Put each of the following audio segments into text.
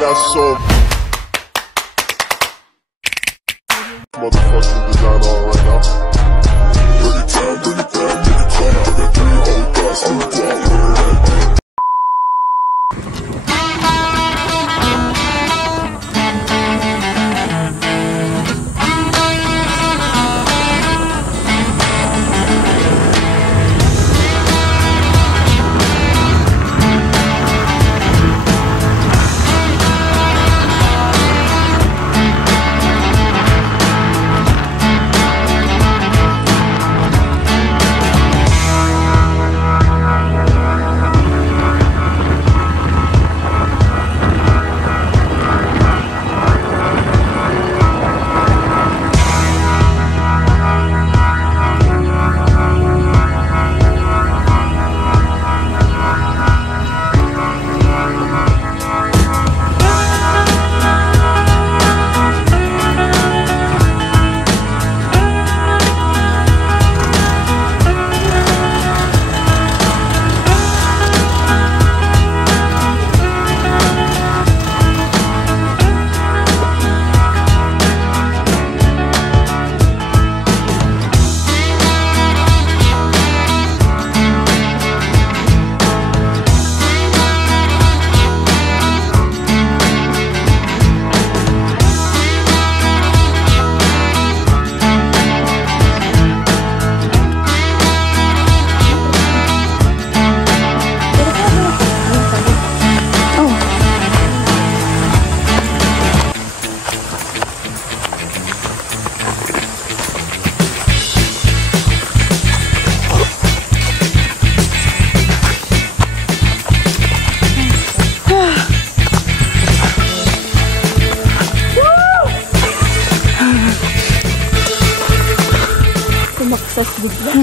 got so motherfucking design on right now. Bring it down, nigga, come. I got 3 old thoughts, new guap. Tumaksas bigla.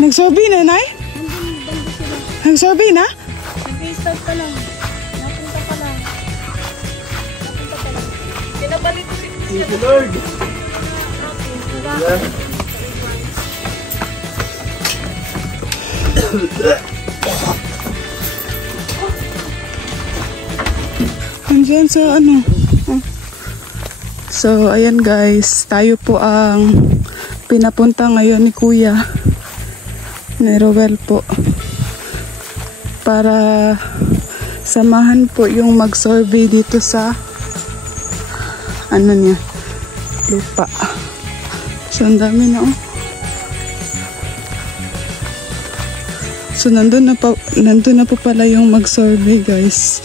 Nag-survey na, Nay? Nag-survey na? Nag-start pa lang. Napunta pa lang. Pinabalik ko si Thank you, Lord. Andiyan sa ano. So, ayan guys. Tayo po ang pinapunta ngayon ni Kuya. Ni Rowel po. Para samahan po yung mag-survey dito sa ano niya, lupa. So, ang dami na oh. So, nandun na po pala yung mag-survey guys.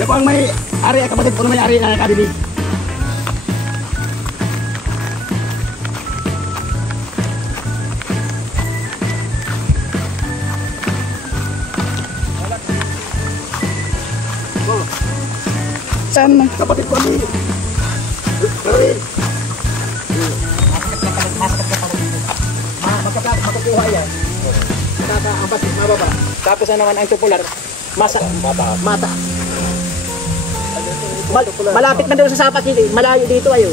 Yan po ang may-ari, kapatid po na may-ari ng academy. Saan mo? Kapatid po kami. Magkakuha yan. Magkakaampas, mababa. Tapos na naman ang tupular. Mata. Malapit man daw sa sapat, malayo dito ayo.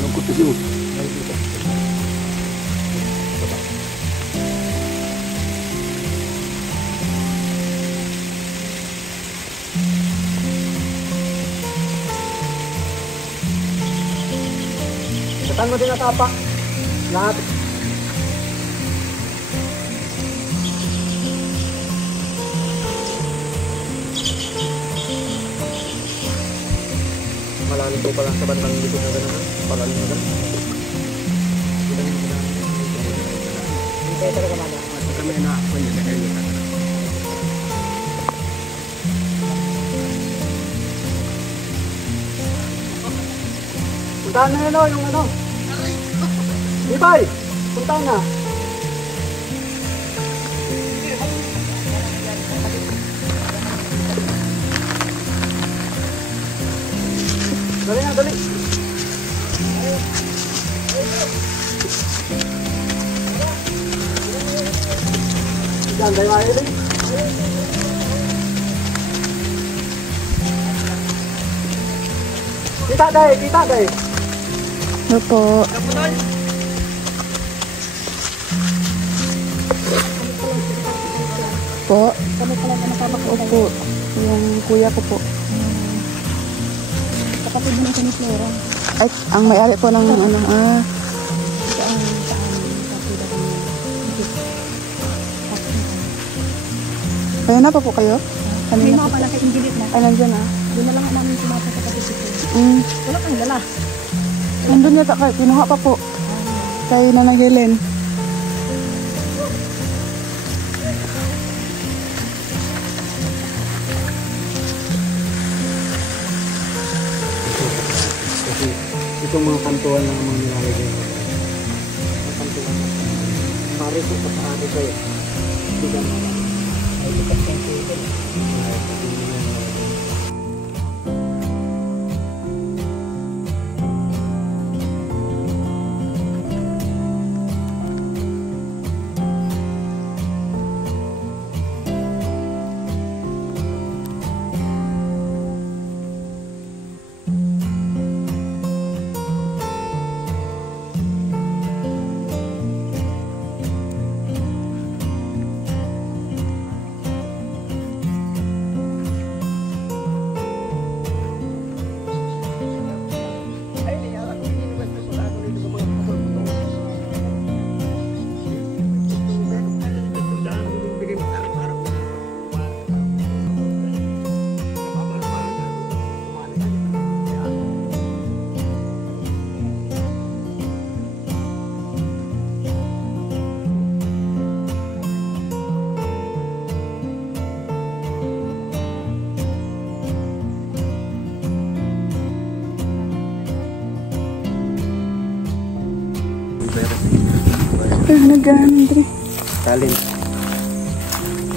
Lungkot kasi mo. Satan mo din natapak. Lahat. Malalim po pala sa bandang likod na gano'n. Palalim na gano'n. Kaya talaga mana. At kami na kanya na kayo na. Puntahan na yun yung ano. Ibay! Puntahan na. Dali na, dali. Diyan, tayo ayaw din. Kita day, kita day. Opo. Po. Kami pala na nakabakot. Opo. Yung kuya ko po. Kapatid mo sa ni Flora. Ay, ang may-ari po ng ano, Ito ang kapatid ako. Kaya na pa po kayo? May Kanina mga po. pala sa Inggilit na. Ay, nandyan Doon na lang namin sumapa sa kapatid ko. Wala kang dala. Nandun yata kayo. Kinuha pa po. Kay Nanay Helen. Kasi itong mga kantuan lang ang mga nilalagay mo. Mga kantuan. Pare ko pa sa akin kayo. Hindi ka naman. Ay, bukas ng table. Ay, nag-Andre. Talent.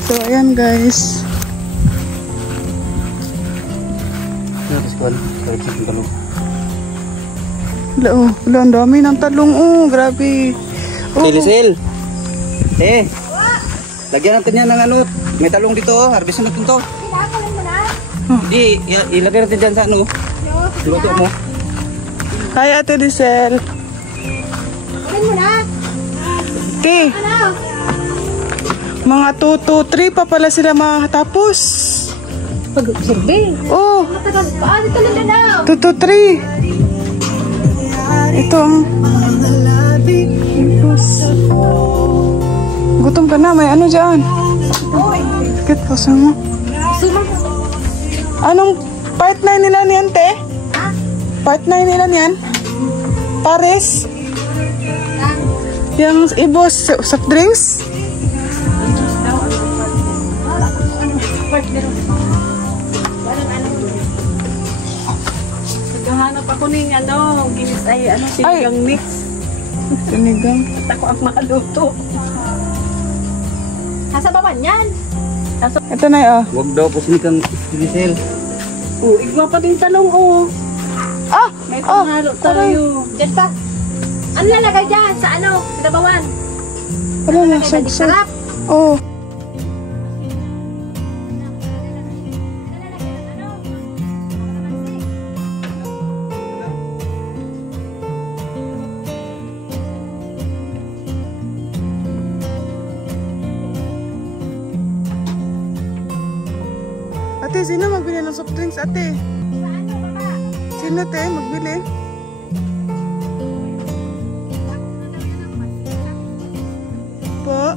So, ayan guys. Tapos ko, balik sa talong. Wala, ang dami ng talong. Oh, grabe. Oh, Lizel! Lagyan natin yan ng ano. May talong dito, harvest natin to. Pinakalan mo na. Hindi, ilagay natin dyan sa ano. Luto mo. Hi, Ate Lisel. Kunin mo na. Te, Ano? mga 2 to 3 pa pala sila makatapos. Pag-survey. Oh, Matagal pa. Dito lang na. 2 to 3. Ito ang... Gutom ka na, may ano dyan? Bakit po sa mo? Sumang. Anong part 9 nila niyan, te? Ha? Part 9 nila niyan? Pares? Yung ibos soft drinks? Naghahanap ako ng ano, ginis ay ano, sinigang mix. Sinigang. At ako ang makaluto. Nasa baba niyan. Ito na yun. Huwag daw po sinikang Lizel. Oh, igwa pa din talong oh. Ah! May panghalo tayo. Diyan pa. Ano lalagay dyan? Sa ano? Sa dabawan? Wala na, sagsag. Sarap. Oh. sino magbili ng soft drinks, ate? Sino, te? Magbili? Po?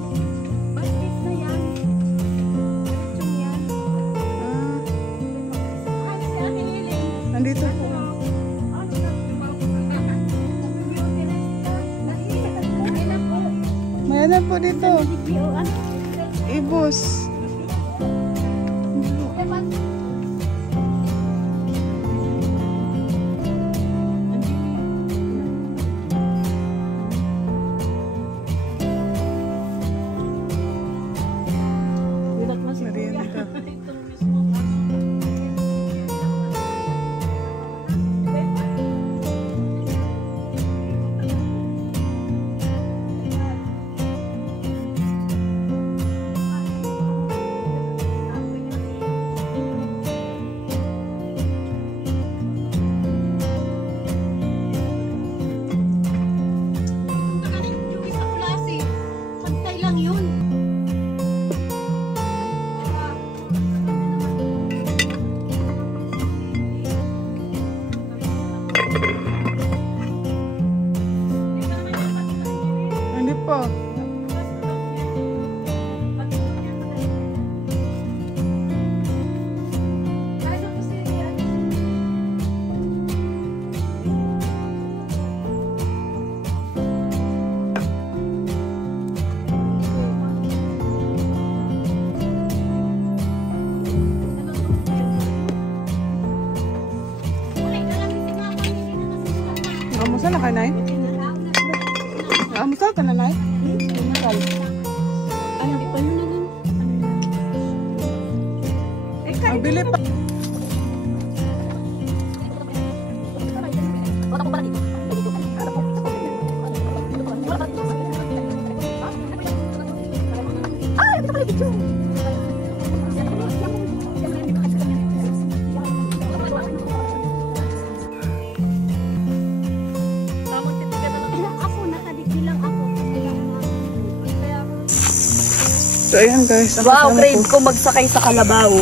Nandito po. Mayanan po dito. Ibus. Merienda. Hindi po. Amusa na ka, Nay? Amusa ka na, Nay? Magbili pa. So, ayan guys. Wow, crave ko magsakay sa kalabaw.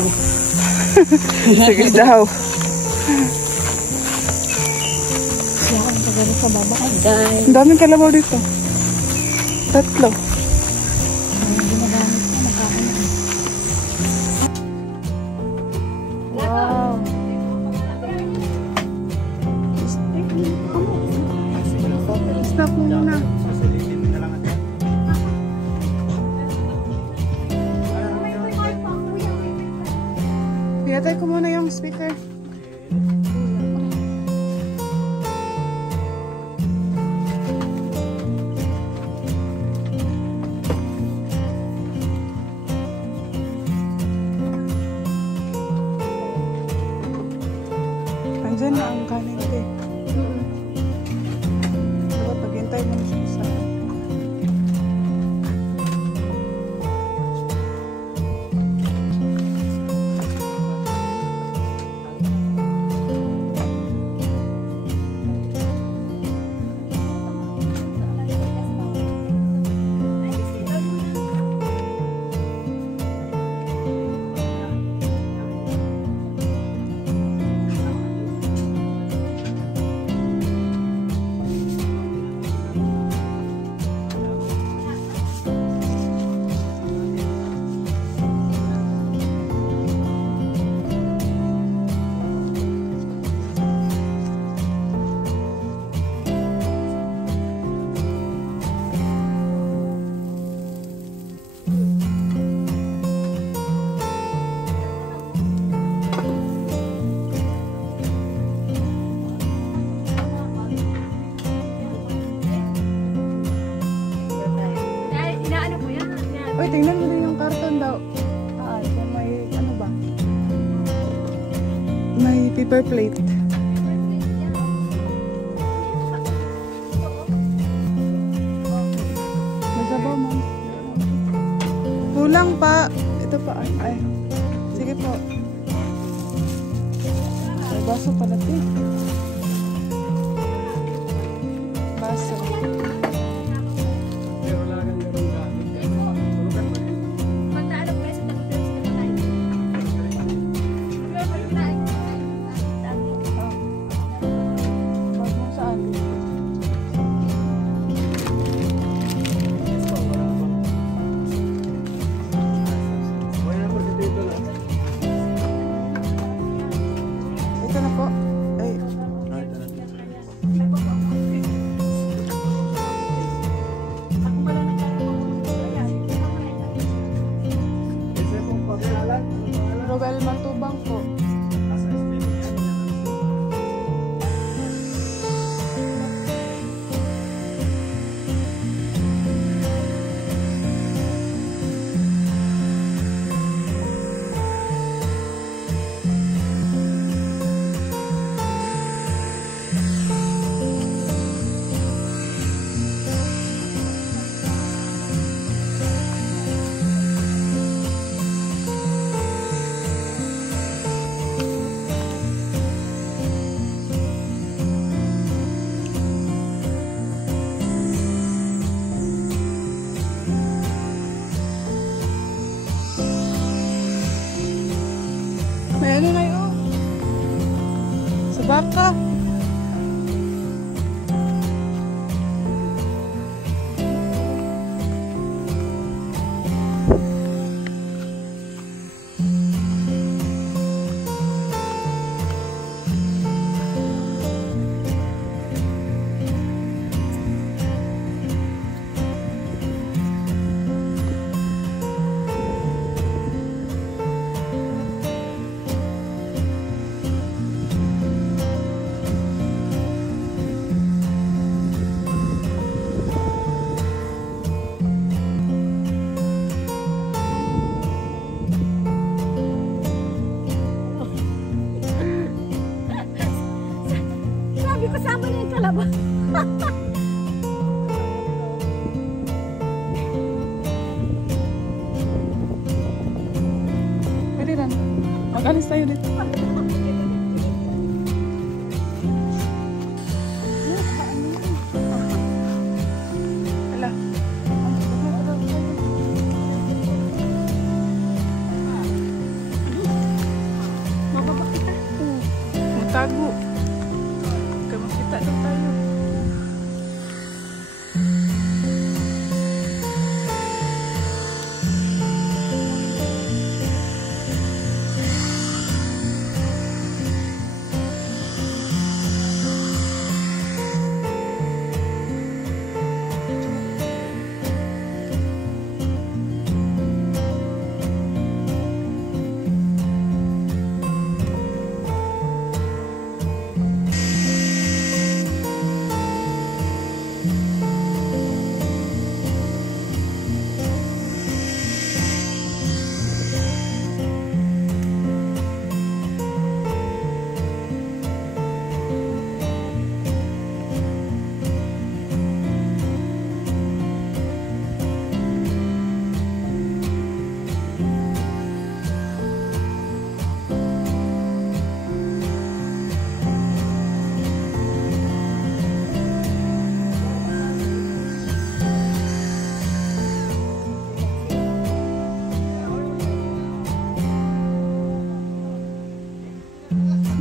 Sige daw. Ang daming kalabaw dito. 3. Wow. Stop mo muna. Pinatay ko muna yung speaker. Andyan na ang kanin, te. Dapat paghintay mo na siya sa... Uy, tingnan mo rin yung karton daw. Kung may, ano ba? May paper plate. May sabaw, ma'am. Kulang pa. Ito pa. Ay. Sige po. May baso pala, te. Baso. Baka. Sabi ko sama niya yung kalabaw. Pwede rin. Mag-alis tayo dito. Hala. Matago. Huwag makita doon tayo.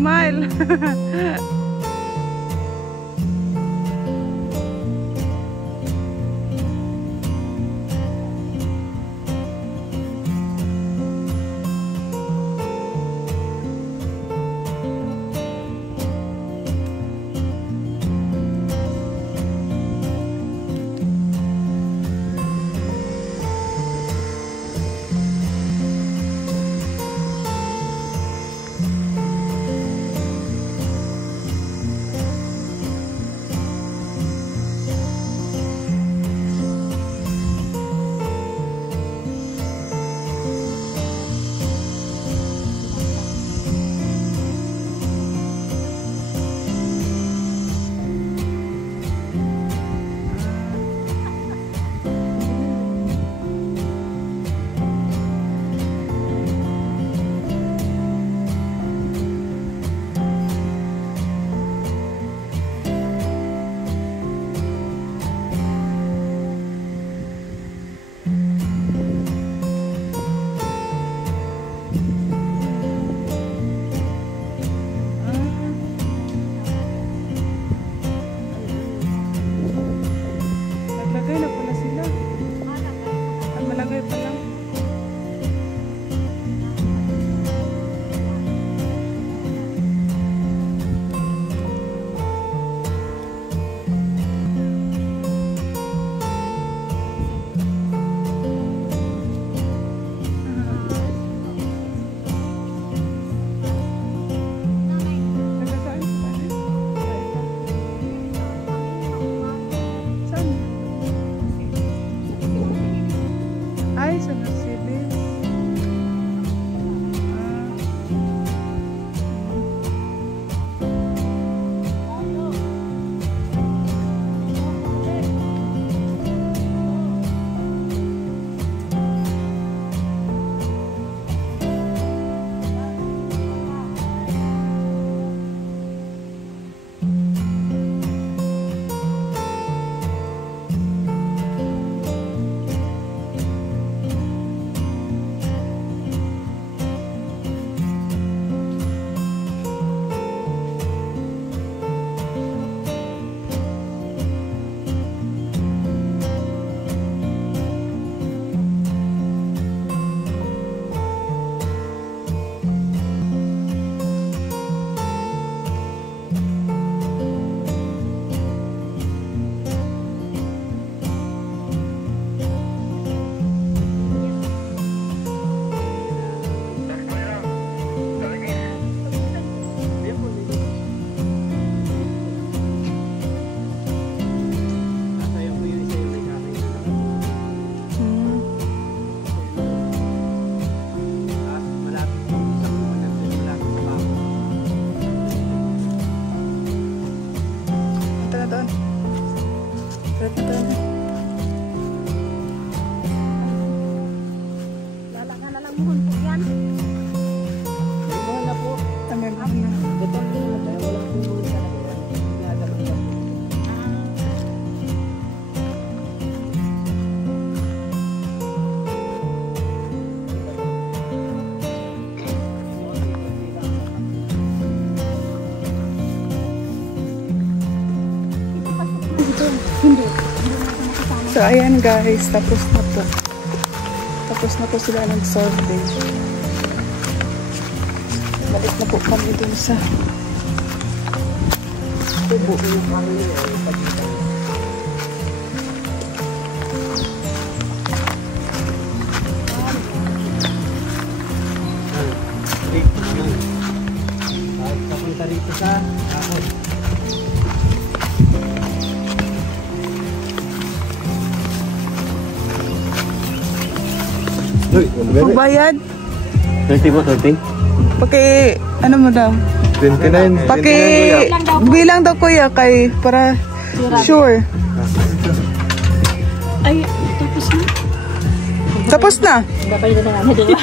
Smile. So, ayan guys. Tapos na po. Tapos na po sila nag-survey. Balik na po kami dun sa tubo. Papunta rito sa kahoy. Magbayad? 20 po, 20? Paki, ano mo daw? 29. Paki, bilang daw kuya kay, para sure. Ay, tapos na. Tapos na? Babalik na namin, di ba?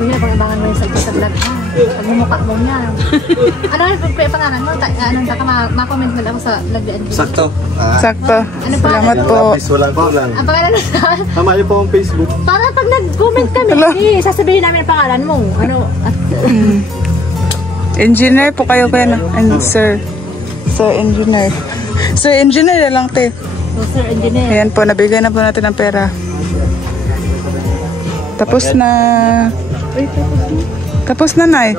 Kuya, pangabangan mo yung salita sa vlog mo. Pagmumukha mo niya. Ano yung pangalan mo? Anong ma-comment mo lang ako sa vlog yan? Sakto. Sakto. Ano pa? Salamat po. Walang kulang. Ang pangalan mo? Tama niyo po ang Facebook. Para pag nag-comment kami, sasabihin namin ang pangalan mo. Ano? Engineer po kayo kaya na. And sir. Sir engineer. Sir engineer na lang te. Oh, sir, engineer. Ayan po, nabigay na po natin ng pera. Tapos na. Tapos na, Nay.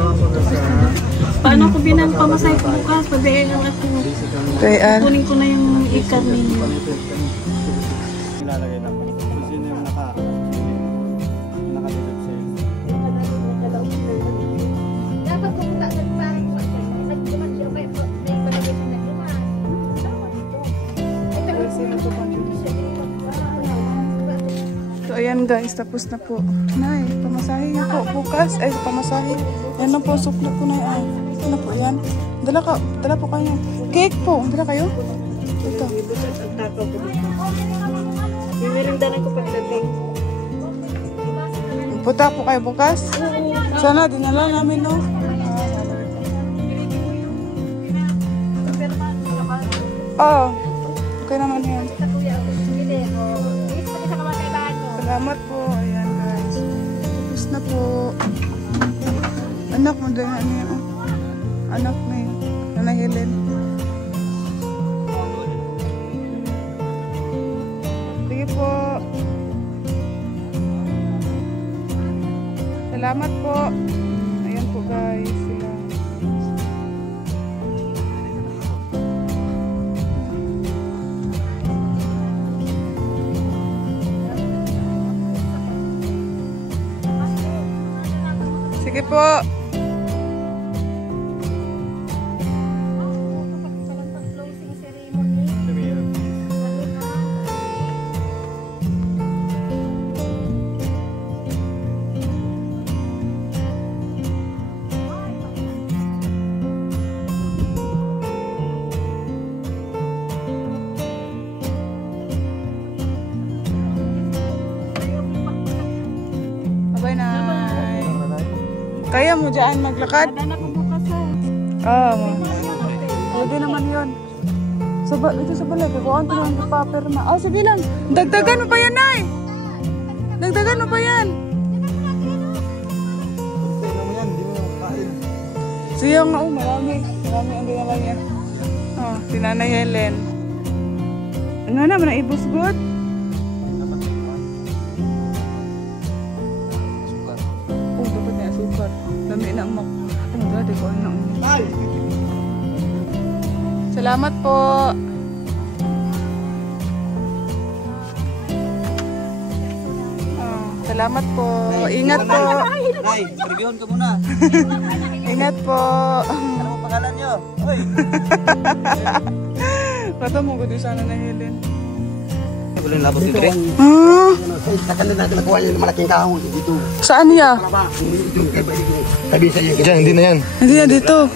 Paano ko binang pamasay ko bukas? Pabigay lang ako. PR. Kunin ko na yung ikar ninyo. Ilalagay lang. Sino yung nakadulog sa'yo? Dapat pumunta sa parang nagduman siya o kaya may palagay siya nagduman. So, ayan guys, tapos na po. Nay, pamasahe niyo po bukas. Ay, pamasahe. Yan na po, sukli po na yan. Ano po yan? Dala po kayo. Cake po. Dala kayo? Ito. Mimirindanan ko pagdating. Punta po kayo bukas? Sana, dinala namin, no? Oo. Okay naman yan. Salamat po. Ayan guys. Tapos na po. Anak mo din. Ano yun? Anak na yun. Nanay Helen. Sige po. Salamat po. Ayan po guys. Sila. Sige po. Bye, Nay. Kaya mo dyan maglakad? Dala ko bukas Oo. Pwede naman yun. Ito sa balay. Kuhaan ko lang yung paper na. Oh, sige lang. Dagdagan mo pa yan, Nay. Dagdagan mo pa yan. Siya nga, marami. Marami ang dinala niya. Oh, si Nanay Helen. Ano naman, naibos good? Oh, dapat na asukar. Dami na umak. Ano dati ko na umak. Salamat po. Oh, salamat po. Ingat po. Nay, pergion ka muna. Ingat po. Ano mo pangalan nyo? Oy! Kata mo ko doon sana na Helen. Wala yung labot dito rin. Ah, Sa kanila natin nakuha niya ng malaking kahon dito. saan niya? Sabi sa iyo. Diyan, hindi na yan. Hindi na dito.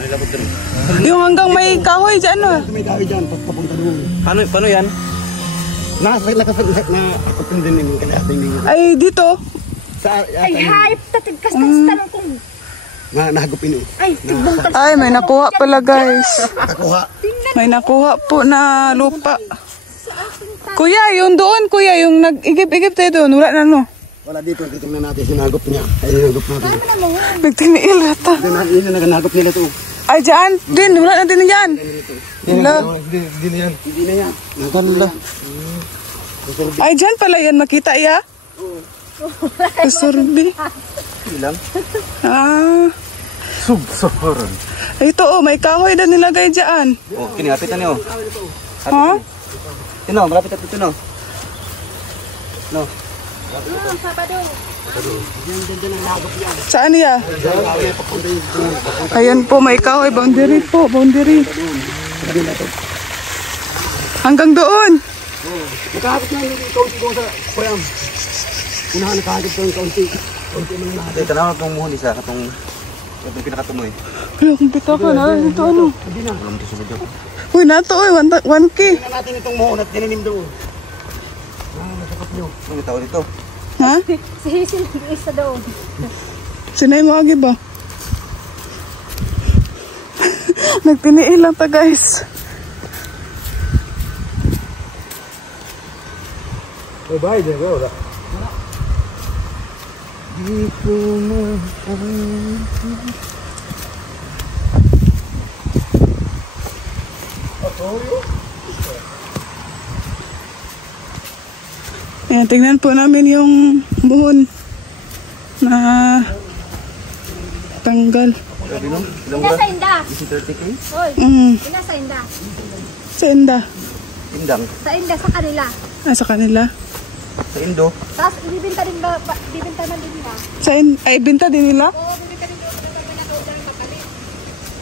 Yung hanggang may kahoy dyan, no? May dawi dyan, papunta doon. Paano yan? Nakasakit na akot din yung kalating ninyo. Ay, dito. Ay, hype! Tatigkas ng tanong kong... Nahagupin eh. Ay, tigbong tal... Ay, may nakuha pala, guys. Nakuha. May nakuha po na lupa. Kuya, yung doon, kuya, yung nag-igip-igip tayo doon. Wala na, no? Wala dito, titignan natin, sinagup niya. Ay, sinagup natin. Nagtiniil ata. Yun na naganagup nila to. Ay, dyan. Din, wala na din yan. Wala. Hindi na yan. Hindi na yan. Wala. Ay, dyan pala yan. Makita ya? Sorry. Ilang? Ah. Subsaharan. Ito oh, may kahoy na nilagay dyan. Oh, kinihapitan niyo. Ha? Tino, malapit at ito no. No. Saan niya? Ayan po, may kahoy. Boundary po, boundary. Hanggang doon. Nakahapit na yung kaunti ko sa Priam. Unahan nakahapit ko yung kaunti. Ito na itong muhon isa, itong pinakatumoy. Kaya kung pita ka na, ito ano? Walang ito sunod yun. Uy, nato eh, 1K. Tingnan natin itong muhon at tininim doon. Nasakap nyo. Anong tao dito? Ha? Si Hazel isa doon. Sinay mo agi ba? Nagtiniil lang ta guys. Oh, bye, dyan ba? Wala. Di ko Ayan, tingnan po namin yung buhon na tanggal. Sabi no? Ilang Ina ba? sa inda. 30K? Hoy, Mm, ina sa inda. sa Inda. Indang. Sa inda sa kanila. Ah, sa kanila. Sa Indo. Tapos ibibenta din ba, bibenta man din nila. Ay, binta din nila? Oo, bibenta din doon may nakuha daw kapalit.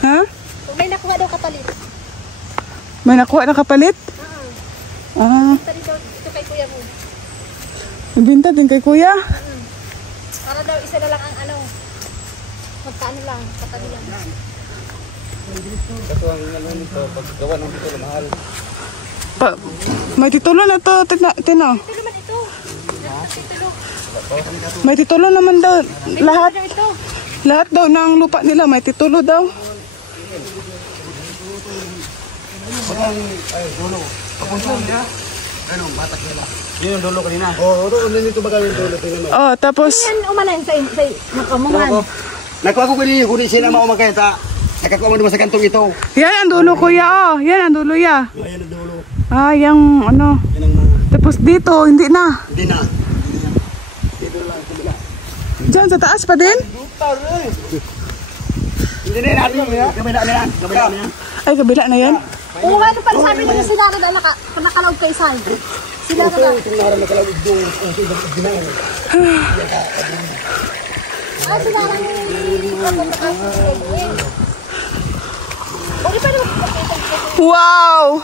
Ha? Kung may nakuha daw kapalit. May nakuha na kapalit? Ah, Bibenta din daw ito kay kuya mo. binta din kay kuya. Para daw isa na lang ang ano. Magkano lang, katabi lang. Kaso ang ano nito, paggawa ng dito, mahal. May titulo na to, Tino. Ito naman ito. Titulo. May titulo naman daw. Lahat. Ano ito? Lahat daw ng lupa nila may titulo daw. Yun yung dulo kanina. Oo, nandito ba kayo yung dulo? Oh, tapos Yan umanan sa nakamungan. Nakuha ko kanina, kunin sila maumakita. Nakakuha mo naman sa kantong ito. yan ang dulo kuya oh. Yan ang dulo ya. Ayan ang dulo. Ah, yung ano. Yan ang mga. Tapos dito, hindi na. Hindi na. Diyan sa taas pa din? Hindi na natin. Kabila na yan. Kabila na yan. Ay, kabila na yan. Oo, ano pa sabi nila sila na nakalaog kay Sai. Sila na lang. Itong naran na kalawid doon. Ang sila ginawa. Ah, sila lang yung o, di pa naman pakita. Wow!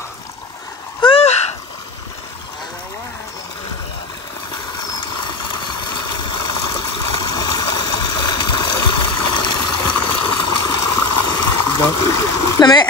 Ah. Lami.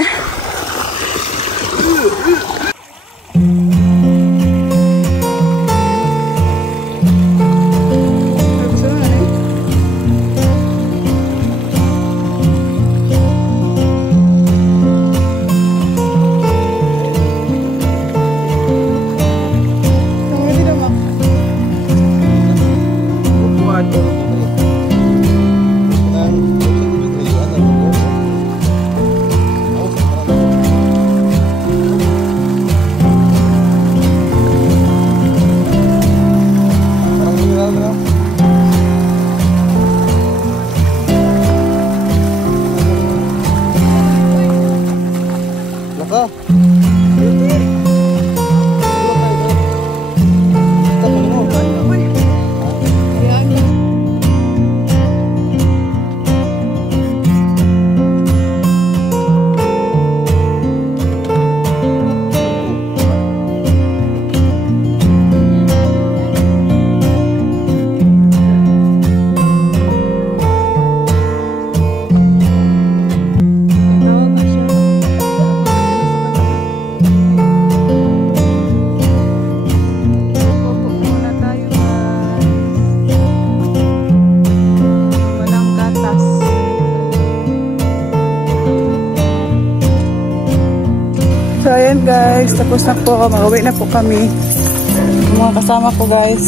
So ayan guys, tapos na po. Mag-uwi na po kami. Yung mga kasama ko guys.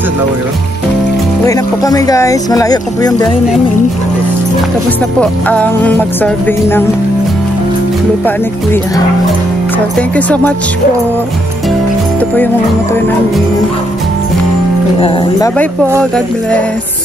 Saan lawag yun? Uwi na po kami guys. Malayo pa po yung biyahe namin. Tapos na po ang mag-survey ng lupa ni Kuya. So, thank you so much po. Ito po yung mga motor namin. Ayan. Bye-bye po. God bless.